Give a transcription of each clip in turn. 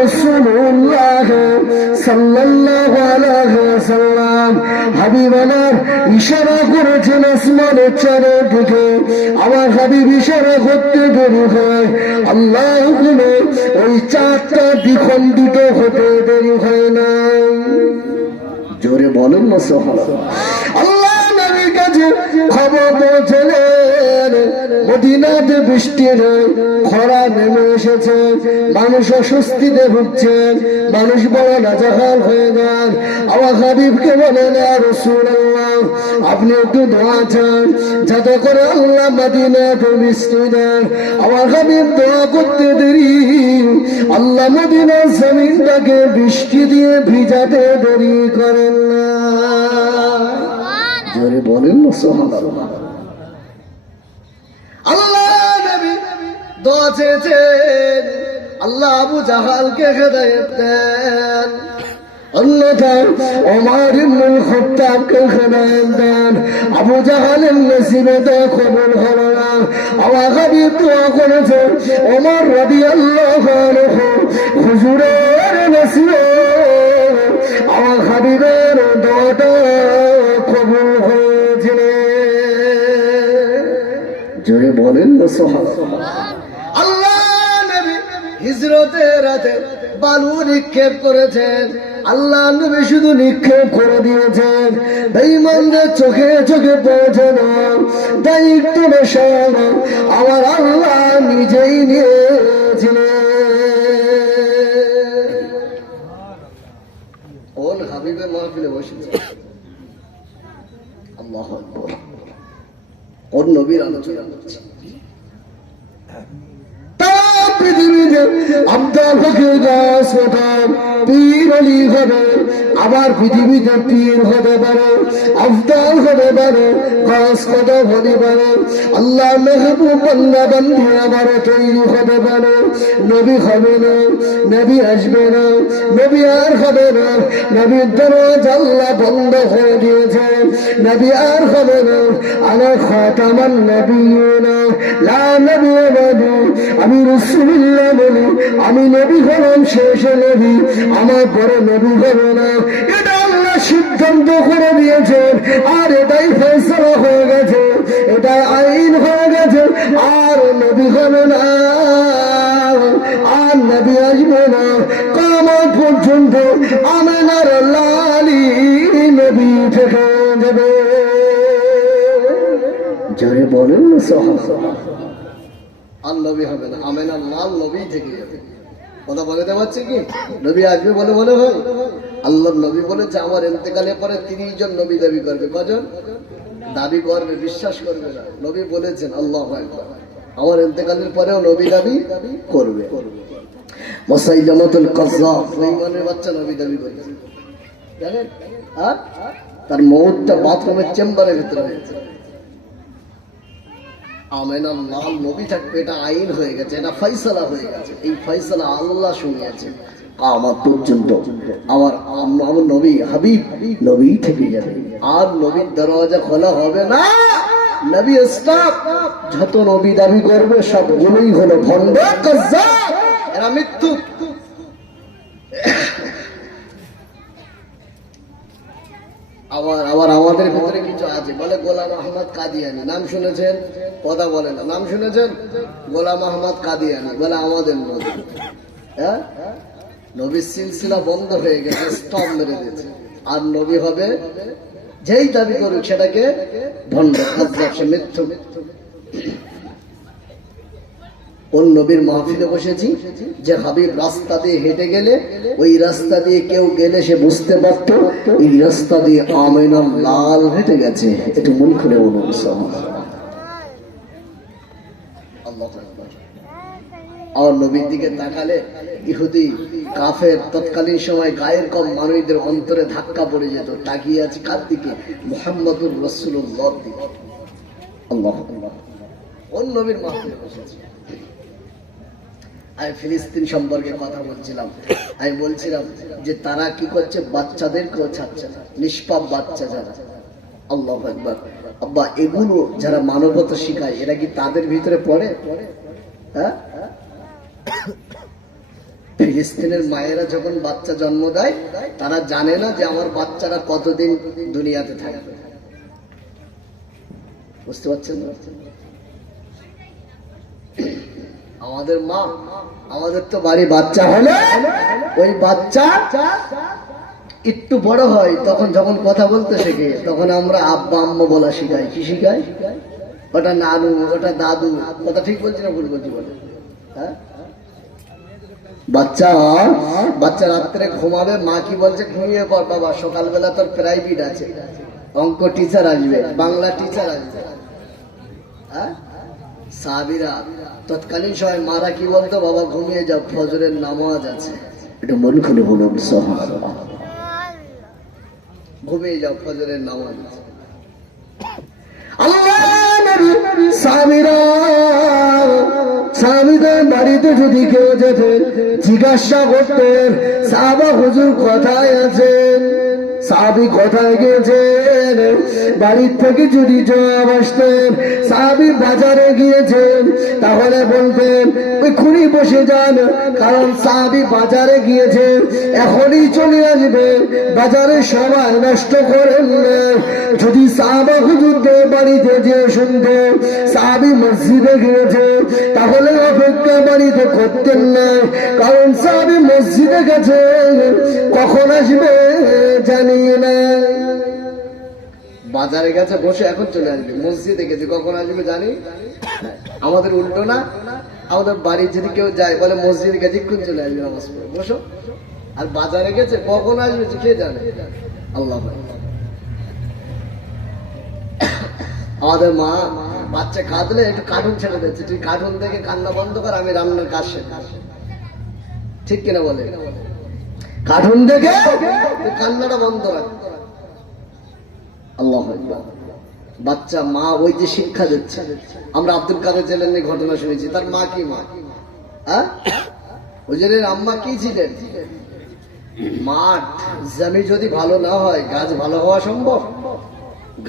রাসূলুল্লাহ সাল্লাল্লাহু আলাইহি ওয়াসাল্লাম হাবিব আমার ইশারা করেছেন আসমানের চারিদিকে। আমার হাবিব ইশারা করতে দেরি হয়, আল্লাহ হুকুমে ওই চাঁদটা দ্বিখণ্ডিত হতে দেরি হয় না। জোরে বলেন না সুবহানাল্লাহ। আল্লাহ নবীর কাছে খবর পৌঁছলেন মদিনাতে বৃষ্টি নেই, খরা নেমে এসেছে, মানুষ অস্বস্তিতে ভুগছেন, মানুষ বড় নাজাহাল হয়ে যান। আমার হাবিবকে বলেন ইয়া রাসূলুল্লাহ আপনি একটু দোয়া চান যাতে করে আল্লাহ মদিনাতে বৃষ্টি দেন। আমার হাবিব দোয়া করতে দেরি, আল্লাহ মদিনার জমিনটাকে বৃষ্টি দিয়ে ভিজাতে দেরি করেন না। জোরে বলেন না সুবহানাল্লাহ। আল্লাহ নবী দোয়া চেয়েছেন, আল্লাহ আবু জাহালকে হেদায়েত দেন, অন্যথায় ওমর ইবনুল খাত্তাবকে হেদায়েত দেন। আবু জাহালের নসিবে তো কবুল হলো না। আমার হাবিব দোয়া করেছেন ওমর রাদিয়াল্লাহু আনহু হুজুরের নসিবে আমার হাবিবের দোয়াটা কবুল হয়েছিল। জোরে বলেন না সুবহানাল্লাহ। আল্লাহ নবী হিজরতের রাতে বালু নিক্ষেপ করেছেন, আল্লাহ নবী শুধু নিক্ষেপ করে দিয়েছেন, বেঈমানদের চোখে চোখে পড়েছে না, তাই একটু বেশাম আমার আল্লাহ নিজেই নিয়েছিলেন। কোন হাবিবের মাহফিলে বসেছে? আল্লাহু আকবার। কোন নবীর আলোচনা করছে? পৃথিবীতে আব্দুল ফকির গাছ পীর অলি হবে, আবার পৃথিবীতে পীর হতে পারে, আফদাল হতে পারে, গাছ কত হতে পারে, আল্লাহ মেহবুব বান্দা বান্দি আবার তৈরি হতে পারে। নবী হবে না, নবী আসবে না, নবী আর হবে না, নবীর দরজা আল্লাহ বন্ধ করে দিয়েছে, নবী আর হবে না। আনা খাতামান নবিয়্যিনা লা নবিয়্য বাদি, আমি রাসূলুল্লাহ বলি আমি নবী হলাম শেষ নবী, আমার পরে নবী হবে না। এটা আল্লাহ সিদ্ধান্ত করে দিয়েছেন, আর এটাই ফয়সালা হয়ে গেছে, এটাই আইন হয়ে গেছে। আর নবী হবে না, আর নবী আসবে না, কিয়ামত পর্যন্ত আমেনার লালি নবী থেকে যাবে। জোরে বলেন না সুবহানাল্লাহ। আর নবী হবে না, আমেনার লাল নবী থেকে যাবে। কথা বলতে পারছি কি? নবী আসবে বলে মনে হয়? আল্লাহ নবী বলেছে আমার ইন্তেকালের পরে 30 জন নবী দাবি করবে। কজন দাবি করবে? বিশ্বাস করবে না। নবী বলেছেন আল্লাহু আকবার, আমার ইন্তেকালের পরেও নবী দাবি করবে। মুসাইলামাতুল কাজ্জাব বেঈমানের বাচ্চা নবী দাবি করেছে, জানেন? তার মউতটা বাথরুমের চেম্বারের ভিতরে হয়েছে। আমেনার লাল নবী থাকবে, এটা আইন হয়ে গেছে, এটা ফয়সালা হয়ে গেছে। এই ফয়সালা আল্লাহ শুনিয়েছে, কিয়ামত পর্যন্ত আমার নবী হাবিব নবী থেকে যাবে, আর নবীর দরজা খোলা হবে না। নবী স্টপ, যত নবী দাবি করবে সবগুলোই হলো ভণ্ড, কাজ্জাব, এরা মিথ্যুক। আবার আমাদের ভিতরে কিছু আছে বলে গোলাম আহমদ কাদিয়ানি, নাম শুনেছেন? কথা বলে না, নাম শুনেছেন? গোলাম আহমদ কাদিয়ানি বলে আমাদের নবী। হ্যাঁ, নবীর সিলসিলা বন্ধ হয়ে গেছে, স্টপ মেরে দিয়েছে। আর নবী হবে যেই দাবি করুক সেটাকে ভণ্ড, কাজ্জাব, সে মিথ্যু। কোন নবীর মাহফিলে বসেছি যে হাবিব রাস্তা দিয়ে হেঁটে গেলে ওই রাস্তা দিয়ে কেউ গেলে সে বুঝতে পারতো এই রাস্তা দিয়ে আমেনার লাল হেঁটে গেছে। একটু মন খুলে বলুন আল্লাহু আকবার। আর নবীর দিকে তাকালে ইহুদি কাফের তৎকালীন সময় গায়ের কম মানুষদের অন্তরে ধাক্কা পড়ে যেত। তাকিয়ে আছে কার দিকে? মুহাম্মদুর রাসূলুল্লাহর দিকে। আল্লাহু আকবার। কোন নবীর মাহফিলে বসেছি? আমি ফিলিস্তিন সম্পর্কে কথা বলছিলাম। আমি বলছিলাম যে তারা কি করছে, বাচ্চাদেরকেও ছাড়ছে না, নিষ্পাপ বাচ্চা যারা। আল্লাহু আকবার। আব্বা, এগুলো যারা মানবতা শিখায় এরা কি তাদের ভিতরে পড়ে? হ্যাঁ, ফিলিস্তিনের মায়েরা যখন বাচ্চা জন্ম দেয় তারা জানে না যে আমার বাচ্চারা কতদিন দুনিয়াতে থাকবে। বুঝতে পারছেন না? আমাদের মা, আমাদের তো বাড়ি বাচ্চা হলে ওই বাচ্চা একটু বড় হয়, তখন যখন কথা বলতে শেখে তখন আমরা আব্বা আম্মা বলা শিখাই। কি শিখাই? ওটা নানু, ওটা দাদু। কথা ঠিক বলছি না ভুল বলছি? বলে হ্যাঁ, বাচ্চা রাত্রে ঘুমাবে, মা কি বলছে, ঘুমিয়ে পড় বাবা, সকালবেলা তোর প্রাইভেট আছে, অঙ্ক টিচার আসবে, বাংলা টিচার আসবে। হ্যাঁ, সাহাবীরা তৎকালীন সময় মারা কি বলতো, বাবা ঘুমিয়ে যাও, ফজরের নামাজ আছে। এটা মন খুলে বলুন সুবহানাল্লাহ। ঘুমিয়ে যাও, ফজরের নামাজ আছে। আল্লাহ নবী সাহাবীদের বাড়িতে যদি কেউ যেতেন জিজ্ঞাসা করতেন, সাহাবা হুজুর কোথায় আছেন, সাহাবী কোথায় গিয়েছেন। বাড়ির থেকে যদি জবাব আসতেন সাহাবী বাজারে গিয়েছেন, তাহলে বলতেন এখনই বসে যান, কারণ সাহাবী বাজারে গিয়েছেন, এখনই চলে আসবেন, বাজারে সময় নষ্ট করেন না। যদি সাহাবা হুজুরদের বাড়িতে যে শুনতেন সাহাবী মসজিদে গিয়েছে, তাহলে অপেক্ষা বাড়িতে করতেন না, কারণ সাহাবী মসজিদে গেছে, কখন আসবে জানি না। বাজারে গেছে বসে, এখন চলে আসবে, মসজিদে গেছে, কখন আসবে জানি। আমাদের উল্টো না, আমাদের বাড়ি যদি কেউ যায় বলে মসজিদে গেছে, কোন চলে আসবে নামাজ পড়ে বসো, আর বাজারে গেছে কখন আসবে কে জানে। আল্লাহ। আমাদের মা বাচ্চা কাঁদলে একটু কার্টুন ছেড়ে দিচ্ছে, তুই কার্টুন দেখে কান্না বন্ধ কর, আমি রান্নার কাজ শেষ। ঠিক কিনা বলে? কার্টুন দেখে কান্নাটা বন্ধ রাখ। আল্লাহ। বাচ্চা মা ওই যে শিক্ষা দিচ্ছে। আমরা আব্দুল কাদের জেলানির ঘটনা শুনেছি, তার মা কি মা, হ্যাঁ, হুজুরের আম্মা কি ছিলেন? মাঠ জমি যদি ভালো না হয় গাছ ভালো হওয়া সম্ভব?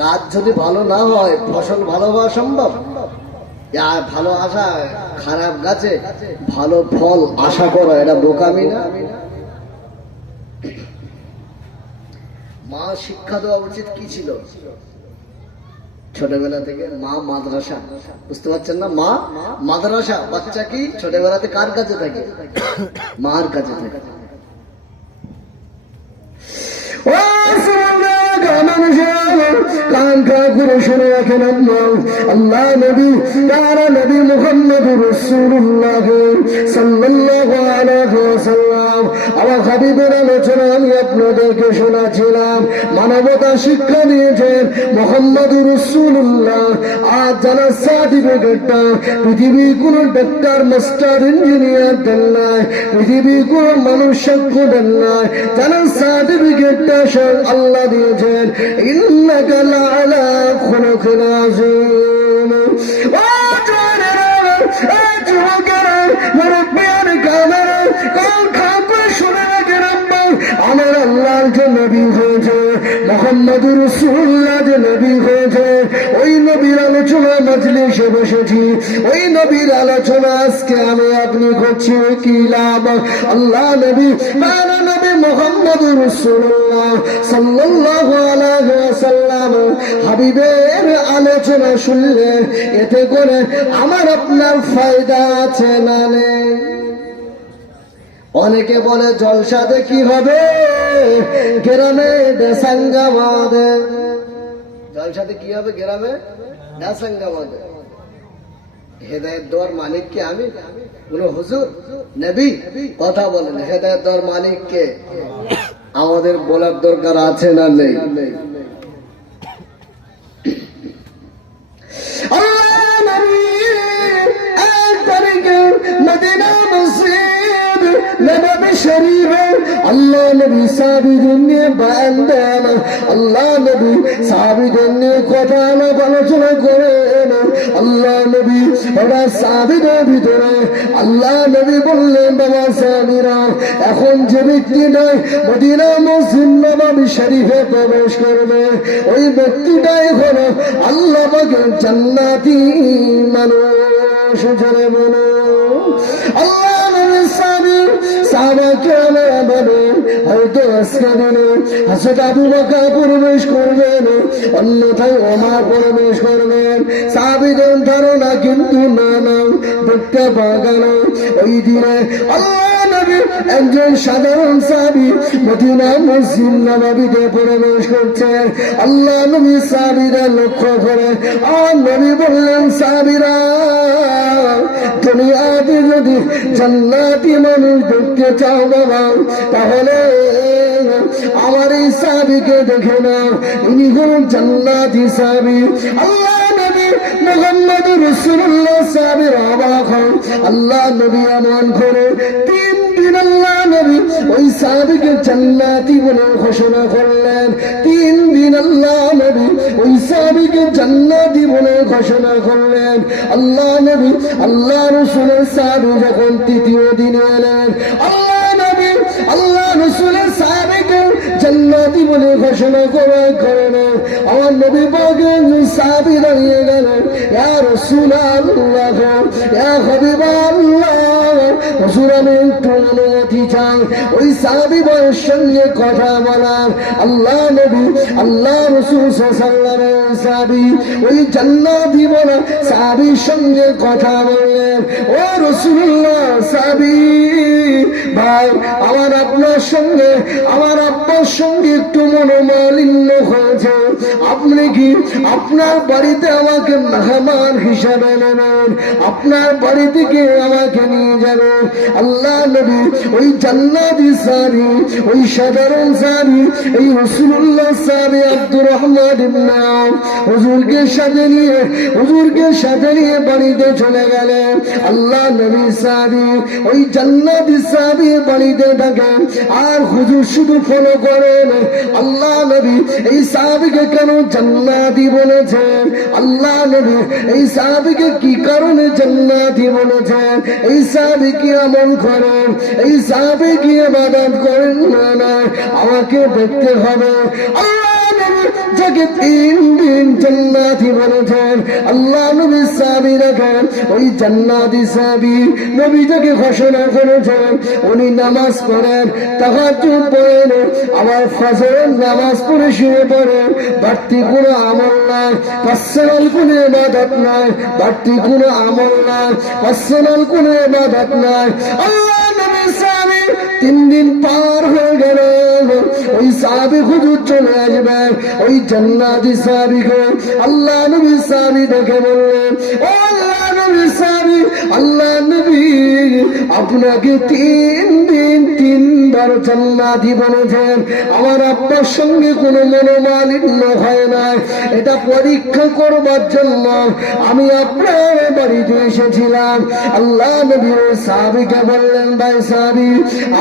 গাছ যদি ভালো না হয় ফসল ভালো হওয়া সম্ভব? ভালো আশা, খারাপ গাছে ভালো ফল আশা করা এটা বোকামি না? মা শিক্ষা দেওয়া উচিত কি ছিল ছোটবেলা থেকে? মা মাদ্রাসা। বুঝতে পারছেন না? মা মাদ্রাসা। বাচ্চা কি ছোটবেলাতে কার কাছে থাকে? মার কাছে থাকে। আল্লাহ নবী, তারা নবী মুহাম্মদুর রাসূলুল্লাহ সাল্লাল্লাহু আলাইহি ওয়াসাল্লাম, আমার হাবিবের আলোচনা আমি আপনাদেরকে শোনাচ্ছিলাম। মানবতা শিক্ষা দিয়েছেন মুহাম্মদুর রাসূলুল্লাহ। আজ যারা সার্টিফিকেটটা পৃথিবীর কোন ডাক্তার, মাস্টার, ইঞ্জিনিয়ার দেন নাই, পৃথিবীর কোন মানুষ সাক্ষ্য দেন নাই, যারা সার্টিফিকেটটা আল্লাহ দিয়েছেন, ইন্নাকা লাআলা খুলুকিন আযীম। ও জওয়ানেরা, ও যুবকেরা, মুরব্বিয়ান কামেরা, কাল খাপে শুনে রাখেন, আমার আল্লাহর যে নবী হয়েছে, মুহাম্মদুর রাসূলুল্লাহ যে নবী হয়েছে, ওই নবীর আলোচনা মজলিসে বসেছি, ওই নবীর আলোচনা আজকে আমি আপনি করছি, কি লাভ? আল্লাহ নবী, তার নবী মুহাম্মদুর রাসূলুল্লাহ সাল্লাল্লাহু আলাইহি ওয়াসাল্লাম হাবিবের আলোচনা শুনলে এতে করে আমার আপনার ফায়দা আছে না নেই? অনেকে বলে জলসাতে কি হবে, গ্রামে দেশাঙ্গা বাঁধে। জলসাতে কি হবে? গ্রামে দেশাঙ্গা বাঁধে। হেদায়েত দেওয়ার মালিক কে? আমি? কোন হুজুর, নবী? কথা বলেন, হেদায়েত দেওয়ার মালিক কে? আমাদের বলার দরকার আছে না নেই? আল্লাহ নবী এক তারিখে মদিনা মসজিদ নববী শরীফে আল্লাহ নবী সাহাবীদের নিয়ে বয়ান দেন। আল্লাহ নবী সাহাবীদের নিয়ে কথা আলোচনা করেন। আল্লাহ নবী ওরা সাহাবীদের ভিতরে আল্লাহ নবী বললেন, বাবা সাহাবীরা, এখন যে ব্যক্তিটাই মদিনা মসজিদ নববী শরীফে প্রবেশ করবে, ওই ব্যক্তিটাই হলো আল্লাহ পাকের জান্নাতি মানুষ। জোরে বলো আল্লাহ নবী সাহাবা কেরামেরা বলেন হয়তো আজকে দিনে হযরত আবু বকর প্রবেশ করবেন, অন্যথায় ওমর প্রবেশ করবেন। সাহাবীদের ধারণা কিন্তু না দেখতে পাওয়া গেল ওই দিনে আল্লাহ নবী একজন সাধারণ সাহাবী মদিনা মসজিদ নববীতে প্রবেশ করছেন। আল্লাহ নবী সাহাবীরা লক্ষ্য করে আর নবী বললেন, সাহাবীরা দুনিয়াতে যদি জান্নাতি মানুষ দেখতে চাও বাবা, তাহলে আমার এই সাহাবীকে দেখে নাও, ইনি হলেন জান্নাতি সাহাবী। আল্লাহ নবী মুহাম্মদুর রাসূলুল্লাহ সাহাবীর অবাক হন। আল্লাহ নবী এমন করে 3 দিন আল্লাহ নবী ওই সাহাবীকে জান্নাতি বলে ঘোষণা করলেন। 3 দিন আল্লাহ নবী ওই সাহাবীকে জান্নাতি বলে ঘোষণা করলেন। আল্লাহ নবী আল্লাহ রাসূলের সাহাবী যখন 3য় দিনে এলেন, আল্লাহ নবী আল্লাহ রাসূলের সাহাবীকে জান্নাতি বলে ঘোষণা করার কারণে আমার নবী পাকের সাহাবী দাঁড়িয়ে গেলেন, ইয়া রাসূলুল্লাহ, ইয়া হাবিবাল্লাহ, হুজুর আমি একটু অনুমতি চাই ওই সাহাবী ভাইয়ের সঙ্গে কথা বলার। আল্লাহ নবী আল্লাহ রাসূল সাল্লাল্লাহু আলাইহি সাহাবী ওই জান্নাতি বলা সাহাবীর সঙ্গে কথা বললেন। ও রাসূলুল্লাহ, সাহাবী ভাই, আমার আপনার সঙ্গে আমার আব্বার সঙ্গে একটু মনোমালিন্য হয়েছে, আপনি কি আপনার বাড়িতে আমাকে মেহমান হিসাবে নেবেন? আপনার বাড়ি থেকে আমাকে নিয়ে যাবেন? আল্লাহ নবী ওই জান্নাতি সাহাবী, ওই সাধারণ সাহাবী, এই রাসূলুল্লাহ সাহাবী আব্দুর রহমান ইবনে আওফ হুজুরকে সাথে নিয়ে বাড়িতে চলে গেলেন। আল্লাহ নবী সাহাবী ওই জান্নাতি সাহাবী বাড়িতে থাকেন আর হুজুর শুধু ফলো করেন আল্লাহ নবী এই সাহাবীকে কেন জান্নাতি বলেছেন, আল্লাহ নবী এই সাহাবীকে কি কারণে জান্নাতি বলেছেন, এই সাহাবী কি আমল করেন, এই সাহাবী কি ইবাদত করেন, না আমাকে দেখতে হবে। আল্লাহ নবী যাকে 3 দিন জান্নাতি বলেছেন, আল্লাহ নবী সাহাবী দেখেন ওই জান্নাতি সাহাবী নবী যাকে ঘোষণা করেছেন উনি নামাজ পড়েন, তাহাজ্জুদ পড়েন, আবার ফজরের নামাজ পড়ে শুয়ে পড়েন, বাড়তি কোনো আমল নাই, পার্সোনাল কোনো ইবাদত নাই, বাড়তি কোনো আমল নাই, পার্সোনাল কোনো ইবাদত নাই। আল্লাহ নবী সাহাবী 3 দিন পার হয়ে গেল, ওই সাহাবী হুজুর চলে আসবেন ওই জান্নাতি সাহাবীকে। আল্লাহ নবী সাহাবী দেখে বললেন, ও আল্লাহ নবী সাহাবী, আল্লাহ নবী আপনাকে 3 দিন 3 বার জান্নাতি বলেছেন, আমার আব্বার সঙ্গে কোনো মনোমালিন্য হয় না, এটা পরীক্ষা করবার জন্য আমি আপনার বাড়িতে এসেছিলাম। আল্লাহ নবী সাহাবীকে বললেন, ভাই সাহাবী,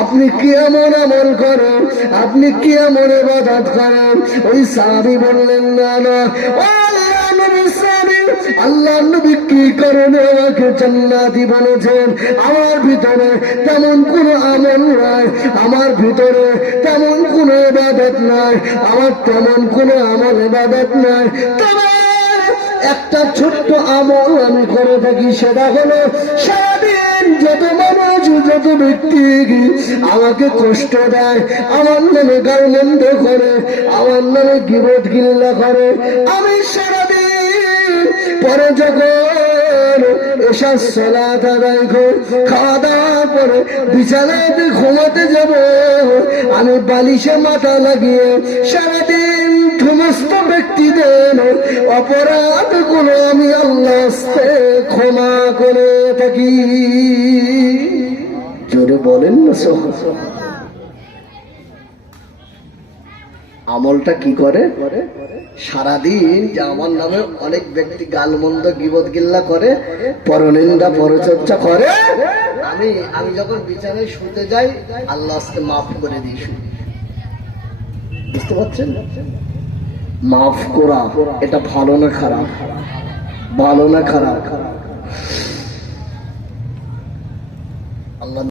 আপনি কি এমন আমল করেন, আপনি কি এমন ইবাদত করেন? ওই সাহাবী বললেন, না আল্লাহ নবী কি কারণে আমাকে জান্নাতি বলেছেন? আমার ভিতরে তেমন কোনো আমল নাই, আমার ভিতরে তেমন কোনো ইবাদত নাই, আমার তেমন কোনো আমল ইবাদত নাই, তবে একটা ছোট্ট আমল আমি করে থাকি, সেটা হলো সারাদিন যত মানুষ যত ব্যক্তি আমাকে কষ্ট দেয়, আমার নামে গালমন্দ করে, আমার নামে গীবত গিল্লা করে, আমি সারাদিন পরে যখন এশার সালাত আদায় করে খাওয়া দাওয়া করে বিছানাতে ঘুমাতে যাব, আমি বালিশে মাথা লাগিয়ে সারাদিন সমস্ত ব্যক্তিদের অপরাধ গুলো আমি আল্লাহর কাছে ক্ষমা করে থাকি। জোরে বলেন না সুবহানাল্লাহ। আমলটা কি করে? সারাদিন যে আমার নামে অনেক ব্যক্তি গালমন্দ গীবত গিল্লা করে, পরনিন্দা পরচর্চা করে, আমি যখন বিছানায় শুতে যাই আল্লাহর কাছে মাফ করে দিই। বুঝতে পারছেন? মাফ করা এটা ভালো না খারাপ? ভালো না খারাপ? আল্লাহ